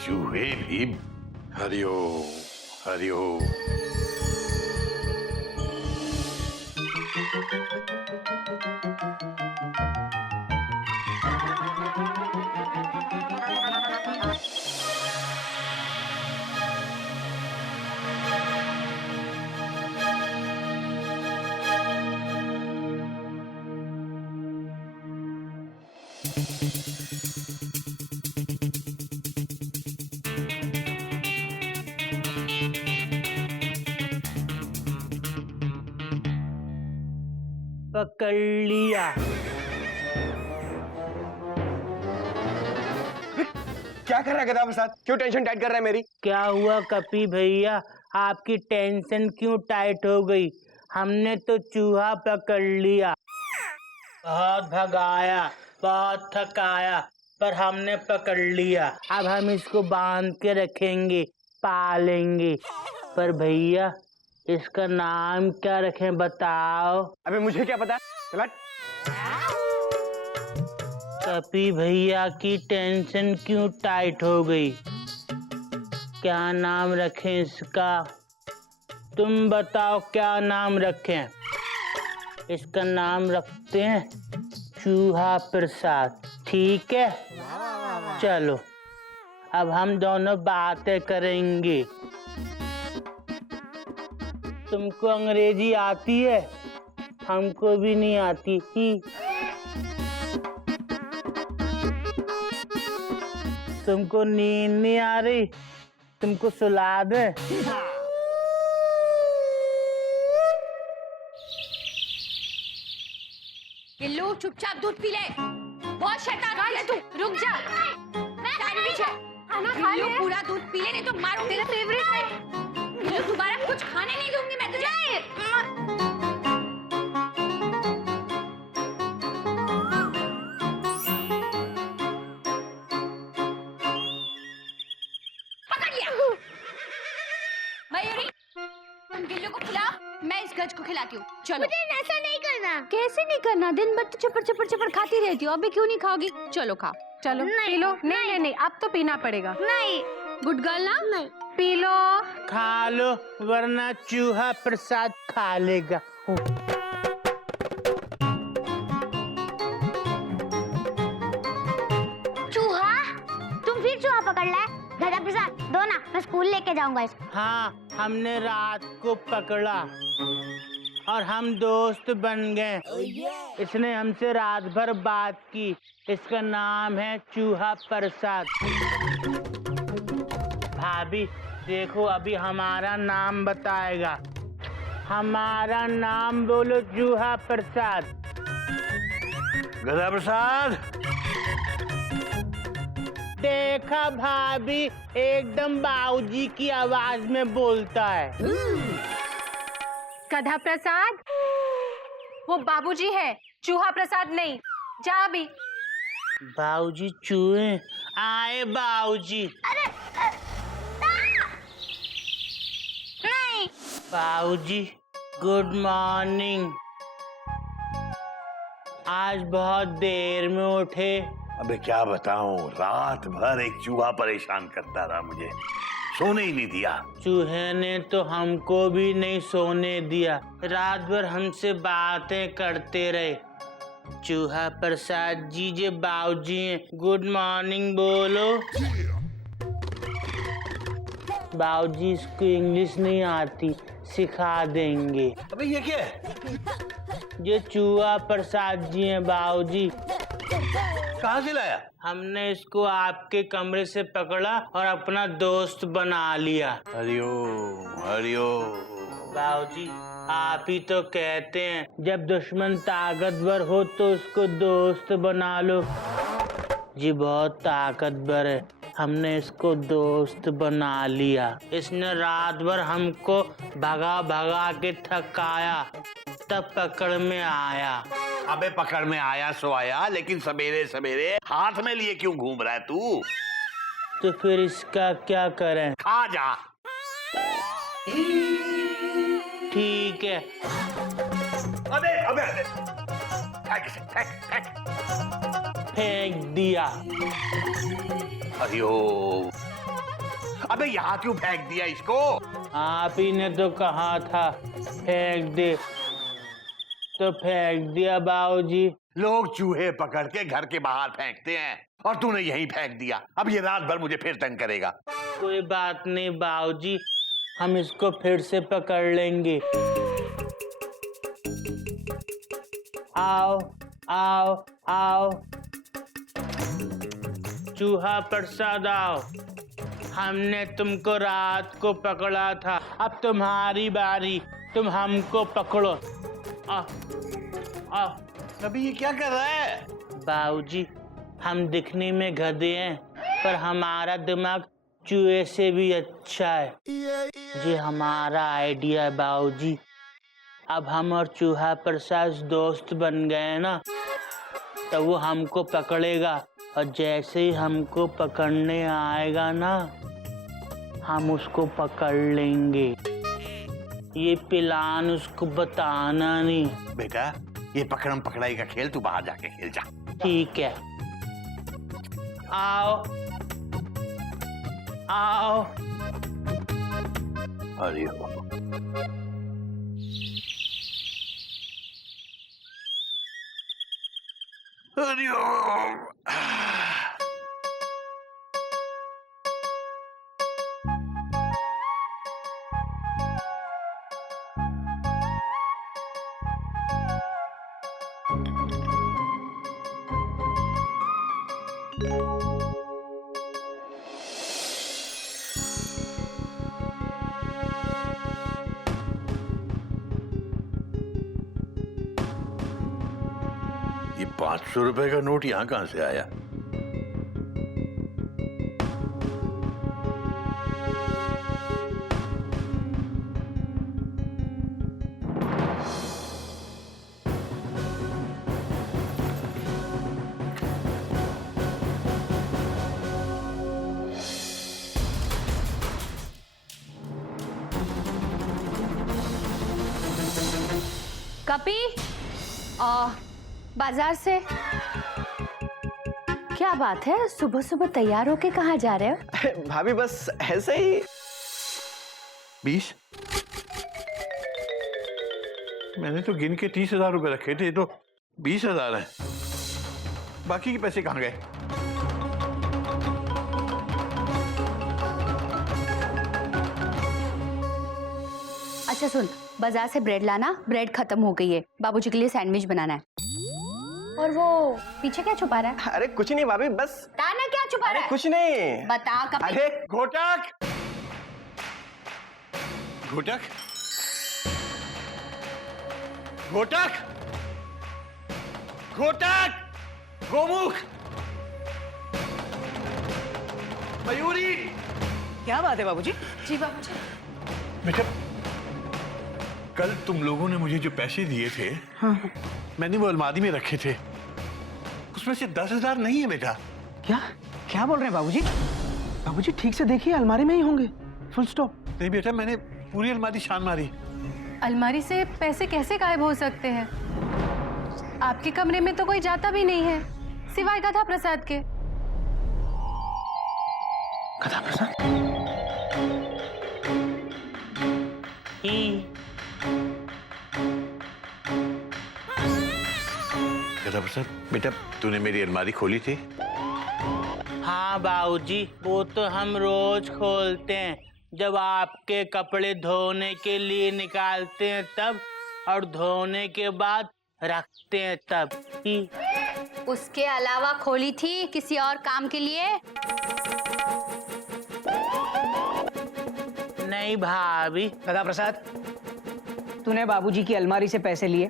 चूहे भी हरिओम हरिओम। पकड़ लिया। क्या कर रहा है गधा प्रसाद? क्यों टेंशन टाइट कर रहा है मेरी? क्या हुआ कपी भैया, आपकी टेंशन क्यों टाइट हो गई? हमने तो चूहा पकड़ लिया, बहुत भगाया, बहुत थकाया, पर हमने पकड़ लिया। अब हम इसको बांध के रखेंगे, पालेंगे। पर भैया इसका नाम क्या रखें बताओ? अबे मुझे क्या पता? चल कपी भैया की टेंशन क्यों टाइट हो गई? क्या नाम रखें इसका? तुम बताओ क्या नाम रखें? इसका नाम रखते हैं चूहा प्रसाद, ठीक है? चलो अब हम दोनों बातें करेंगे। तुमको अंग्रेजी आती है? हमको भी नहीं आती ही। तुमको नींद नहीं आ रही? तुमको सुला दे? ये लो चुपचाप दूध पी ले। बहुत शैतान है तू, रुक जा। सैंडविच है, खाना खा ले। पूरा दूध पी ले नहीं तो मारूंगी। तेरा फेवरेट है। दोबारा कुछ खाने नहीं दूंगी मैं तुझे। पकड़ लिया। मयूरी, तुम गिल्लू को खिलाओ, मैं इस गज को खिलाती हूँ। चलो। मुझे ऐसा नहीं करना। कैसे नहीं करना? दिन भर तो चपर चपर चपर खाती रहती हो, अभी क्यों नहीं खाओगी? चलो खाओ, चलो पी लो। नहीं, नहीं, अब तो पीना पड़ेगा। नहीं। गुड गर्ल ना? नहीं। P low. खा लो वरना चूहा प्रसाद खा लेगा। चूहा? तुम फिर चूहा पकड़ लाए? गधा प्रसाद दो ना, मैं स्कूल लेके जाऊंगा इसको। हाँ, हमने रात को पकड़ा और हम दोस्त बन गए। इसने हमसे रात भर बात की। इसका नाम है चूहा प्रसाद। भाभी देखो, अभी हमारा नाम बताएगा। हमारा नाम बोलो, चूहा प्रसाद। गधा प्रसाद। देखा भाभी, एकदम बाबूजी की आवाज में बोलता है। गधा प्रसाद वो बाबूजी है, चूहा प्रसाद नहीं। जा अभी। बाबूजी चूहे आए। बाबूजी नहीं। बाबूजी गुड मॉर्निंग। आज बहुत देर में उठे। अबे क्या बताऊं, रात भर एक चूहा परेशान करता रहा, मुझे सोने ही नहीं दिया। चूहे ने तो हमको भी नहीं सोने दिया, रात भर हमसे बातें करते रहे। चूहा प्रसाद जी जे बाबूजी हैं, गुड मॉर्निंग बोलो। बाबूजी इसको इंग्लिश नहीं आती, सिखा देंगे। अबे ये क्या है? ये चूहा प्रसाद जी हैं बाबूजी। कहाँ से लाया? हमने इसको आपके कमरे से पकड़ा और अपना दोस्त बना लिया। हरिओम हरिओम। बाबूजी आप ही तो कहते हैं, जब दुश्मन ताकतवर हो तो उसको दोस्त बना लो। जी बहुत ताकतवर है, हमने इसको दोस्त बना लिया। इसने रात भर हमको भगा भगा के थकाया, तब पकड़ में आया। अबे पकड़ में आया सो आया, लेकिन सवेरे सवेरे हाथ में लिए क्यों घूम रहा है तू? तो फिर इसका क्या करें? खा जा। ठीक है। अबे अबे अबे फेंक इसे, फेंक फेंक। फेंक दिया। हरिओम। अबे यहाँ क्यों फेंक दिया इसको? आप ही ने तो कहा था फेंक दे, तो फेंक दिया बाबूजी। लोग चूहे पकड़ के घर के बाहर फेंकते हैं और तूने यहीं फेंक दिया। अब ये रात भर मुझे फिर तंग करेगा। कोई बात नहीं बाबूजी, हम इसको फिर से पकड़ लेंगे। आओ आओ आओ, चूहा प्रसाद आओ। हमने तुमको रात को पकड़ा था, अब तुम्हारी बारी, तुम हमको पकड़ो। आ, अभी ये क्या कर रहा है? बाबूजी, हम दिखने में गधे हैं, पर हमारा दिमाग चूहे से भी अच्छा है। ये हमारा आइडिया है बाबूजी। अब हम और चूहा प्रसाद दोस्त बन गए ना, तो वो हमको पकड़ेगा, और जैसे ही हमको पकड़ने आएगा ना, हम उसको पकड़ लेंगे। ये प्लान उसको बताना नहीं। बेटा, ये पकड़म पकड़ाई का खेल तू बाहर जाके खेल जा। ठीक है, आओ आओ। अरे ये 500 रुपए का नोट यहाँ कहाँ से आया? कपी, बाजार से क्या बात है? सुबह सुबह तैयार होके कहाँ जा रहे हो? भाभी बस ऐसे ही। 20? मैंने तो गिन के 30,000 रुपए रखे थे, तो 20,000 हैं। बाकी के पैसे कहाँ गए? अच्छा सुन, बाजार से ब्रेड लाना, ब्रेड खत्म हो गई है, बाबूजी के लिए सैंडविच बनाना है। और वो पीछे क्या छुपा रहा है? अरे कुछ नहीं भाभी, बस ताना क्या छुपा रहा है? कुछ नहीं। बता कपी। अरे घोटक, घोटक, घोटक, घोटक, गोमुख, मयूरी। क्या बात है बाबूजी? जी बाबूजी। बेटा, कल तुम लोगों ने मुझे जो पैसे दिए थे, हाँ। मैंने वो अलमारी में रखे थे। उसमें से 10,000 नहीं है बेटा। क्या क्या बोल रहे हैं बाबूजी? बाबूजी ठीक से देखिए, अलमारी में ही होंगे। Full stop. नहीं बेटा, मैंने पूरी अलमारी छान मारी। अलमारी से पैसे कैसे गायब हो सकते हैं? आपके कमरे में तो कोई जाता भी नहीं है, सिवाय गधा प्रसाद के। गधा प्रसाद? गधा प्रसाद, बेटा तूने मेरी अलमारी खोली थी? हाँ बाबूजी, वो तो हम रोज खोलते हैं, जब आपके कपड़े धोने के लिए निकालते हैं तब, और धोने के बाद रखते हैं तब ही। उसके अलावा खोली थी किसी और काम के लिए? नहीं भाभी। गधा प्रसाद, तूने बाबूजी की अलमारी से पैसे लिए?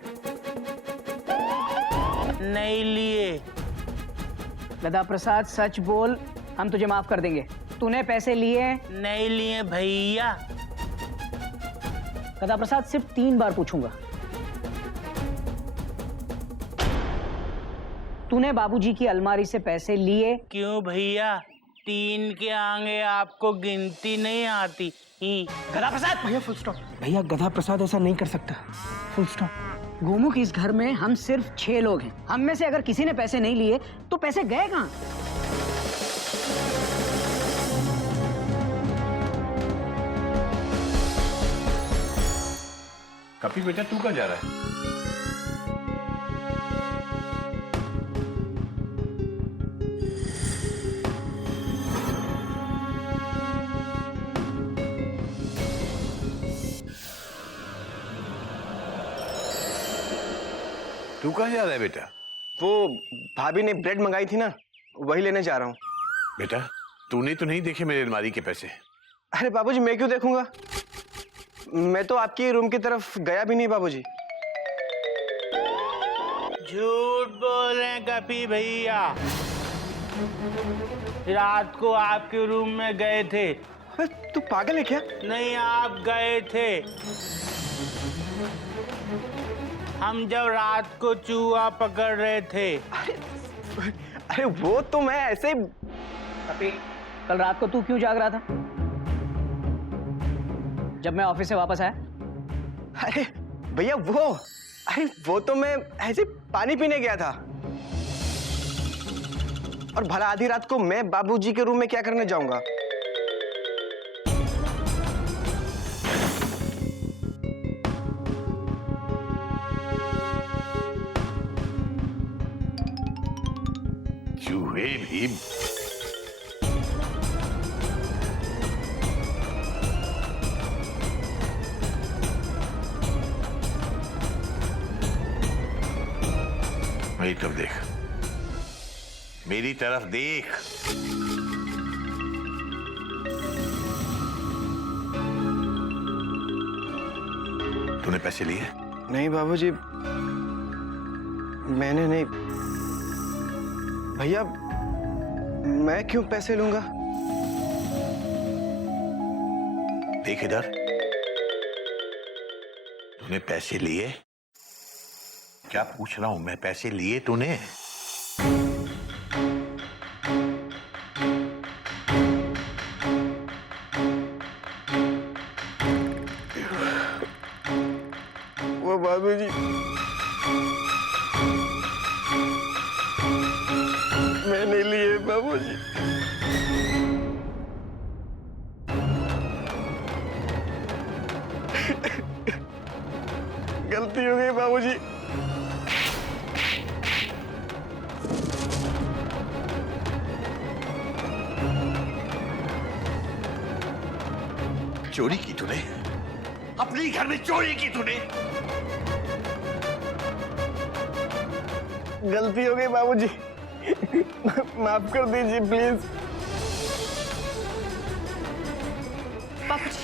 नहीं लिए। गधा प्रसाद सच बोल, हम तुझे माफ कर देंगे। तूने पैसे लिए? नहीं लिए भैया। गधा प्रसाद, सिर्फ 3 बार पूछूंगा। तूने बाबूजी की अलमारी से पैसे लिए? क्यों भैया, 3 के आगे आपको गिनती नहीं आती? गधा प्रसाद, भैया फुल स्टॉप। भैया गधा प्रसाद ऐसा नहीं कर सकता। Full stop. गोमुख, इस घर में हम सिर्फ 6 लोग हैं। हम में से अगर किसी ने पैसे नहीं लिए तो पैसे गए कहाँ? कपी बेटा, तू कहाँ जा रहा है? तू कहाँ जा रहा है बेटा? वो भाभी ने ब्रेड मंगाई थी ना, वही लेने जा रहा हूँ। बेटा, तूने तो नहीं देखे मेरे अलमारी के पैसे? अरे बाबूजी, मैं क्यों देखूंगा? मैं तो आपकी रूम की तरफ गया भी नहीं बाबूजी। झूठ बोल रहे हैं कपी भैया। रात को आपके रूम में गए थे। तू पागल है क्या? नहीं, आप गए थे। हम जब रात को चूहा पकड़ रहे थे। अरे वो तो मैं ऐसे ही। कपी, कल रात को तू क्यों जाग रहा था जब मैं ऑफिस से वापस आया? अरे भैया वो तो मैं ऐसे पानी पीने गया था। और भला आधी रात को मैं बाबूजी के रूम में क्या करने जाऊंगा? चूहे भी मेरी तरफ देख, मेरी तरफ देख। तूने पैसे लिए? नहीं बाबूजी, मैंने नहीं। भैया मैं क्यों पैसे लूंगा? देख इधर, तूने पैसे लिए? क्या पूछ रहा हूं मैं, पैसे लिए तूने? वो बाबूजी, मैंने लिए बाबूजी। गलती हो गई बाबूजी। चोरी की तूने? अपने घर में चोरी की तूने? गलती हो गई बाबूजी, माफ कर दीजिए प्लीज। बाबूजी,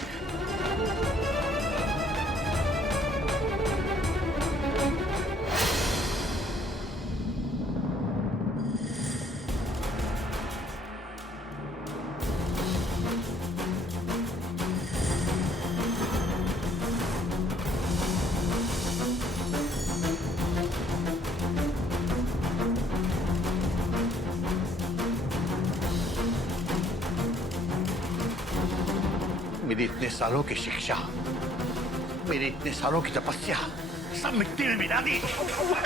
मेरी इतने सालों की शिक्षा, मेरे इतने सालों की तपस्या सब मिट्टी में मिला दी।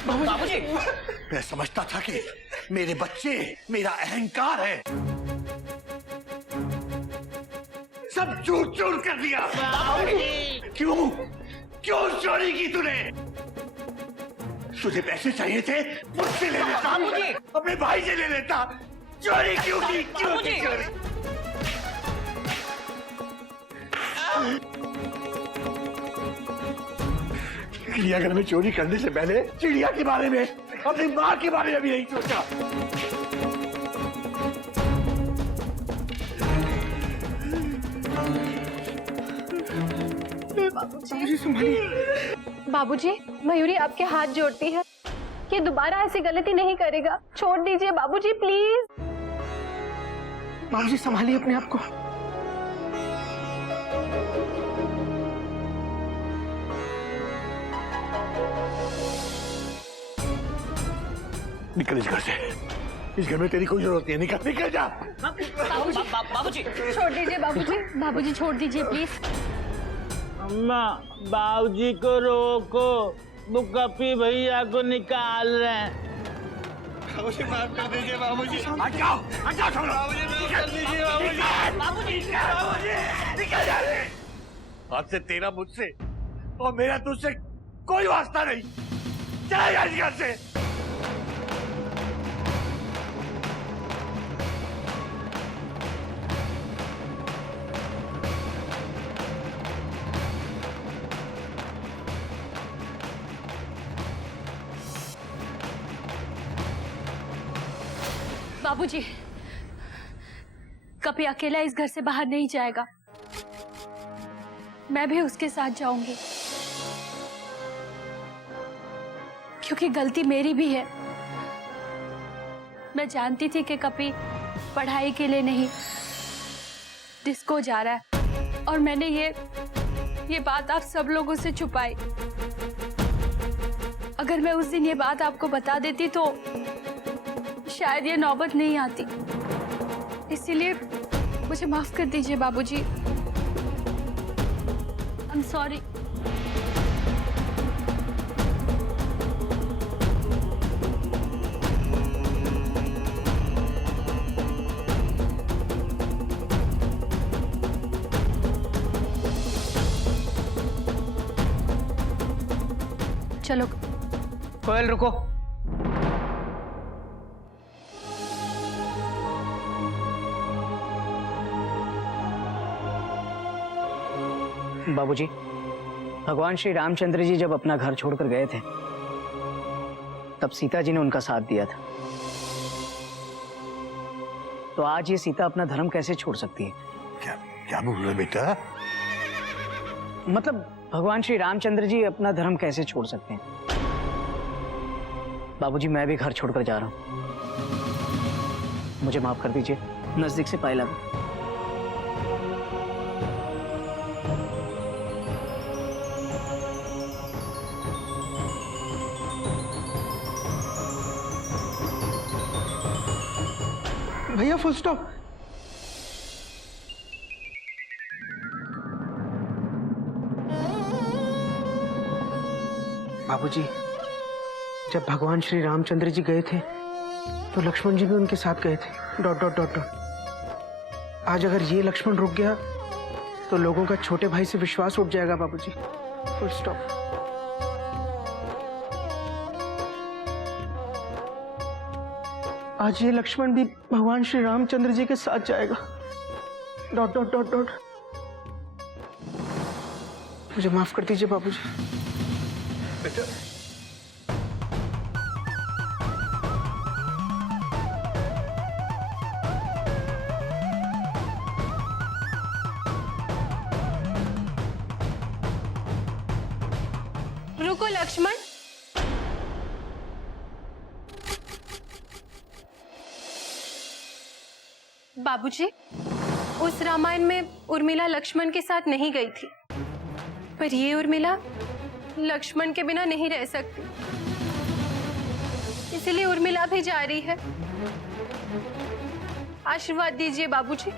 बाबूजी, मैं समझता था कि मेरे बच्चे मेरा अहंकार है, सब चूर चूर कर दिया। क्यों क्यों चोरी की तूने? तुझे पैसे चाहिए थे, मुझसे ले लेता, अपने भाई से ले लेता। चोरी क्यों की? क्यों की चोरी? चिड़ियाघर में चोरी करने से पहले चिड़िया के बारे में, अपनी माँ के बारे में भी नहीं सोचा। बाबूजी, मयूरी आपके हाथ जोड़ती है कि दोबारा ऐसी गलती नहीं करेगा। छोड़ दीजिए बाबूजी, प्लीज। बाबूजी संभालिए अपने आप को। निकल इस घर से, इस घर में तेरी कोई जरूरत नहीं है। निकल निकल जा। बाबूजी, छोड़ दीजिए बाबूजी, बाबूजी छोड़ दीजिए प्लीज। अम्मा, बाबूजी को रोको, वो कपी भैया को निकाल रहे हैं। बाबूजी माफ कर दीजिए बाबूजी। हट जाओ छोड़ो। बाबूजी माफ कर दीजिए बाबूजी। बाबूजी निकल जा रे। आज से तेरा मुझसे और मेरा तुझसे कोई वास्ता नहीं। चला जा इस घर से। बाबूजी, कभी अकेला इस घर से बाहर नहीं जाएगा। मैं भी उसके साथ जाऊंगी। क्योंकि गलती मेरी भी है। मैं जानती थी कि कपी पढ़ाई के लिए नहीं डिस्को जा रहा है, और मैंने ये बात आप सब लोगों से छुपाई। अगर मैं उस दिन ये बात आपको बता देती तो शायद ये नौबत नहीं आती। इसीलिए मुझे माफ कर दीजिए बाबूजी। I am sorry. चलो कोयल रुको। बाबूजी, भगवान श्री रामचंद्र जी जब अपना घर छोड़कर गए थे तब सीता जी ने उनका साथ दिया था। तो आज ये सीता अपना धर्म कैसे छोड़ सकती है? क्या क्या बोल रहे बेटा? मतलब भगवान श्री रामचंद्र जी अपना धर्म कैसे छोड़ सकते हैं? बाबूजी, मैं भी घर छोड़कर जा रहा हूं, मुझे माफ कर दीजिए। नजदीक से पाए लगा। भैया फुल स्टॉप। बाबूजी, जब भगवान श्री रामचंद्र जी गए थे तो लक्ष्मण जी भी उनके साथ गए थे। Dot dot dot dot. आज अगर ये लक्ष्मण रुक गया तो लोगों का छोटे भाई से विश्वास उठ जाएगा बाबूजी। Full stop. आज ये लक्ष्मण भी भगवान श्री रामचंद्र जी के साथ जाएगा। Dot dot dot dot. मुझे माफ कर दीजिए बाबूजी। बेटा रुको लक्ष्मण। बाबूजी, उस रामायण में उर्मिला लक्ष्मण के साथ नहीं गई थी, पर ये उर्मिला लक्ष्मण के बिना नहीं रह सकती, इसलिए उर्मिला भी जा रही है। आशीर्वाद दीजिए बाबूजी।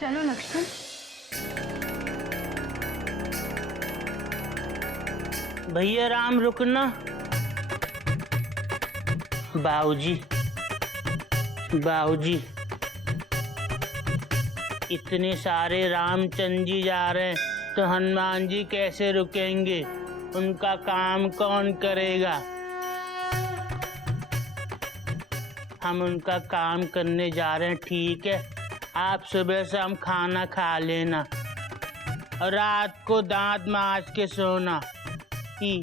चलो लक्ष्मण। भैया राम रुकना। बाबूजी, बाबूजी, इतने सारे रामचंद्र जी जा रहे हैं तो हनुमान जी कैसे रुकेंगे? उनका काम कौन करेगा? हम उनका काम करने जा रहे हैं, ठीक है? आप सुबह से हम खाना खा लेना और रात को दांत मांज के सोना। ही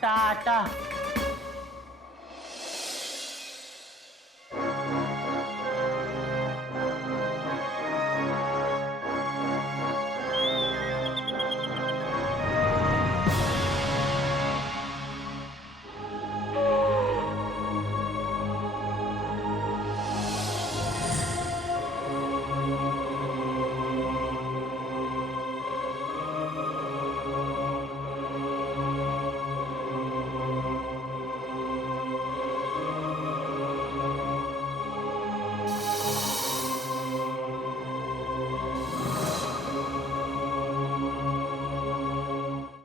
टाटा।